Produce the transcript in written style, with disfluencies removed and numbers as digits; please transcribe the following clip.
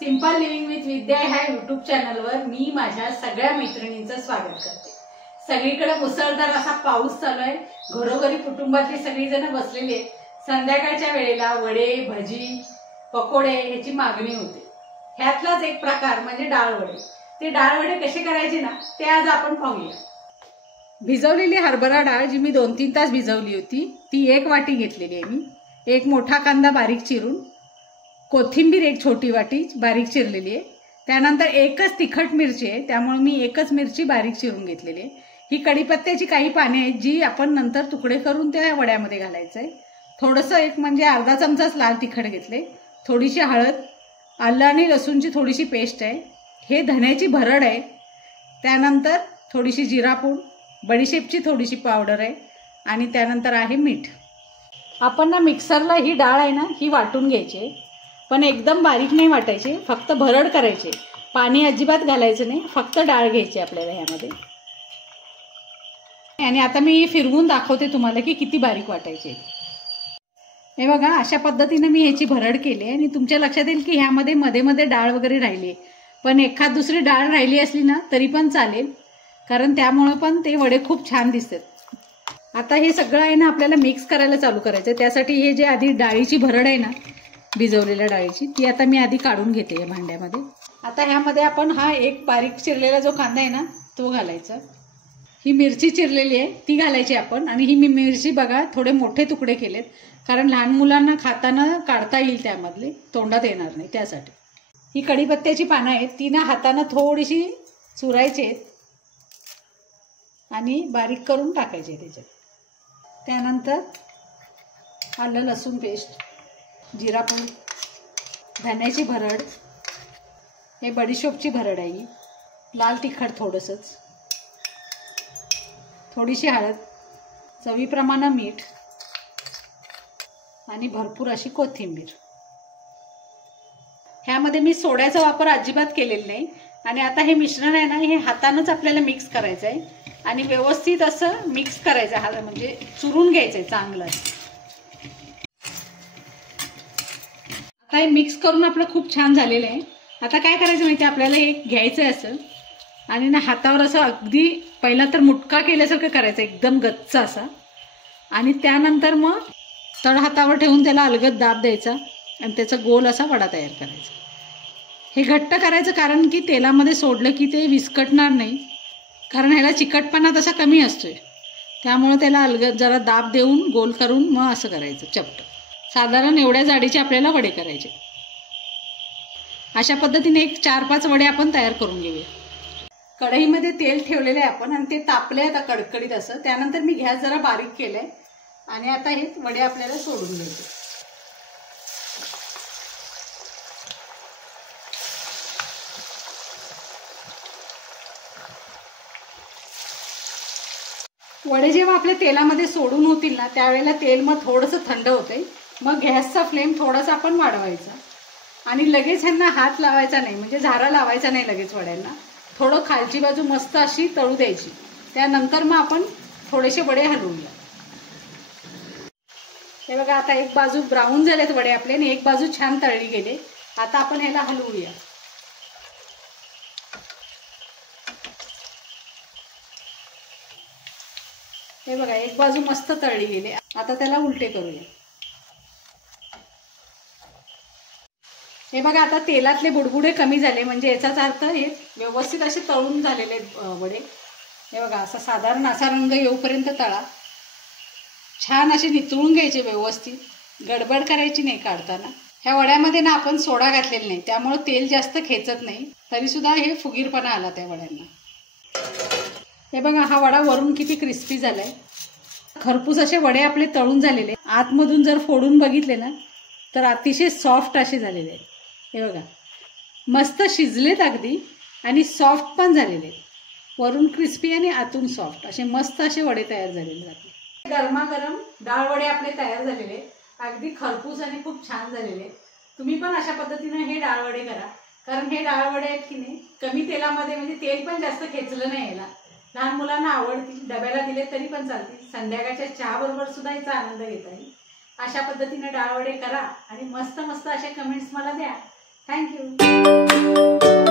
Simple living with विद्या ह्या YouTube चॅनलवर मी माझ्या सगळ्या मैत्रिणींचं स्वागत करते। सगळीकडे मुसळधार असा पाऊस चालू आहे। घरोघरी कुटुंबातली सगळी जण बसलेली आहेत। संध्याकाळच्या वेळेला वडे, भजी, पकोडे ह्याची मागणी होते। ह्यातलाच एक प्रकार म्हणजे डाळ वडे। ते डाळ वडे कसे करायचे ना ते आज आपण पाहूया। भिजवलेली हरभरा डाळ जी मी 2-3 तास भिजवली होती ती 1 वाटी घेतलेली आहे मी। एक मोठा कांदा बारीक चिरून, कोथिंबीर एक छोटी वाटी बारीक चिरलेली आहे। त्यानंतर एकच तिखट मिरची आहे, त्यामुळे मी एकच मिरची बारीक चिरून घेतलेली आहे। ही कढीपत्त्याची काही पाने आहेत जी आपण नंतर तुकडे करून त्या वड्यामध्ये घालायचं आहे। थोडंसं एक म्हणजे अर्धा चमचाच लाल तिखट घेतले, थोडीशी हळद, आलं आणि लसूणची थोडीशी पेस्ट आहे, हे धण्याची भरड आहे, त्यानंतर थोडीशी जिरा पूड, बडीशेपची थोडीशी पावडर आहे आणि त्यानंतर आहे मीठ। आपण ना मिक्सरला ही डाळ आहे ना ही वाटून घ्यायची, पण एकदम बारीक नाही वाटायचे, फक्त भरड करायचे। पाणी अजिबात घालायचं नाही, फक्त डाळ घ्यायची आपल्याला ह्यामध्ये। आणि आता मी फिरवून दाखवते तुम्हाला की किती बारीक वाटायचे। हे बघा, अशा पद्धतीने मी ह्याची भरड केली आणि तुमच्या लक्षात येईल की ह्यामध्ये मध्ये मध्ये डाळ वगैरे राहिली, पण एखाद दुसरी डाळ राहिली असली ना तरी पण चालेल, कारण त्यामुळे पण ते वडे खूप छान दिसतात। आता हे सगळं आहे ना आपल्याला मिक्स करायला चालू करायचं। त्यासाठी हे जे आधी डाळीची भरड आहे ना भिजवलेल्या डाळीची, ती आता मी आधी काढून घेते या भांड्यामध्ये। आता ह्यामध्ये आपण हा एक बारीक चिरलेला जो कांदा आहे ना तो घालायचा, ही मिरची चिरलेली आहे ती घालायची आपण। आणि ही मी मिरची बघा थोडे मोठे तुकडे केलेत, कारण लहान मुलांना खाताना काढता येईल, त्यामधले तोंडात येणार नाही त्यासाठी। ही कढीपत्त्याची पानं आहेत, ती ना हाताने थोडीशी चुरायची आहेत आणि बारीक करून टाकायचे त्याच्यात। त्यानंतर आलं लसूण पेस्ट, जिरा पूड, धण्याची भरड, हे बडीशेपची भरड आहे, लाल तिखट थोडंसंच, थोडीशी हळद, चवीप्रमाणे मीठ आणि भरपूर अशी कोथिंबीर। ह्यामध्ये मी सोड्याचा वापर अजिबात केलेला नाही। आणि आता हे मिश्रण आहे ना हे हातानेच आपल्याला मिक्स करायचं आहे आणि व्यवस्थित असं मिक्स करायचं आहे, म्हणजे चुरून घ्यायचंय चांगलं। आता हे मिक्स करून आपलं खूप छान झालेलं आहे। आता काय करायचं माहिती आहे, आपल्याला हे घ्यायचं असं आणि ना हातावर असं अगदी पहिला तर मुटका केल्यासारखं करायचं, एकदम गच्च असा, आणि त्यानंतर मग तळ हातावर ठेवून त्याला अलगद दाब द्यायचा आणि त्याचा गोल असा वडा तयार करायचा। हे घट्ट करायचं कारण की तेलामध्ये सोडलं की ते विस्कटणार नाही, कारण ह्याला चिकटपणा तसा कमी असतोय, त्यामुळे त्याला अलगद जरा दाब देऊन गोल करून मग असं करायचं चपट। साधारण एवढ्या जाडीचे आपल्याला वडे करायचे। अशा पद्धतीने एक 4-5 वडे आपण तयार करून घेऊया। कढईमध्ये तेल ठेवलेले आहे आपण आणि ते तापले आता कडकडीत असं। त्यानंतर मी गॅस जरा बारीक केलंय आणि आता हे वडे आपल्याला सोडून घ्यायचे। वडे जेव्हा आपल्या तेलामध्ये सोडून होतील ना त्यावेळेला तेल मग थोडंसं थंड होतंय, मग गॅसचा फ्लेम थोडासा आपण वाढवायचा आणि लगेच ह्यांना हात लावायचा नाही, म्हणजे झारा लावायचा नाही लगेच वड्यांना। थोडं खालची बाजू मस्त अशी तळू द्यायची, त्यानंतर मग आपण थोडेसे वडे हलवूया। हे बघा, आता एक बाजू ब्राऊन झालेत वडे आपले आणि एक बाजू छान तळली गेले। आता आपण ह्याला हलवूया। हे बघा, एक बाजू मस्त तळली गेली, आता त्याला उलटे करूया। हे बघा, आता तेलातले बुडबुडे कमी झाले, म्हणजे याचाच अर्थ हे व्यवस्थित असे तळून झालेले वडे। हे बघा, असा साधारण असा रंग येऊपर्यंत तळा, छान असे नितळून घ्यायचे व्यवस्थित, गडबड करायची नाही काढताना। ह्या वड्यामध्ये ना आपण सोडा घातलेला नाही, त्यामुळे तेल जास्त खेचत नाही, तरी सुद्धा हे फुगीरपणा आला त्या वड्यांना। हे बघा, हा वडा वरून किती क्रिस्पी झालाय, खरपूस असे वडे आपले तळून झालेले। आतमधून जर फोडून बघितले ना तर अतिशय सॉफ्ट असे झालेले आहेत। हे बघा, मस्त शिजलेत अगदी आणि सॉफ्ट पण झालेले, वरून क्रिस्पी आणि आतून सॉफ्ट, असे मस्त असे वडे तयार झालेले आहेत। गरमागरम डाळ वडे आपले तयार झालेले, अगदी खरपूस आणि खूप छान झालेले। तुम्ही पण अशा पद्धतीने हे डाळ वडे करा, कारण हे डाळ वडे आहेत की नाही कमी तेलामध्ये, म्हणजे तेल पण जास्त खेचलं नाही याला, लहान मुलांना आवडतील, डब्याला दिले तरी पण चालतील, संध्याकाळच्या चहा बरोबर सुद्धा याचा आनंद घेता येईल। अशा पद्धतीने डाळ वडे करा आणि मस्त मस्त असे कमेंट्स मला द्या। थँक्यू.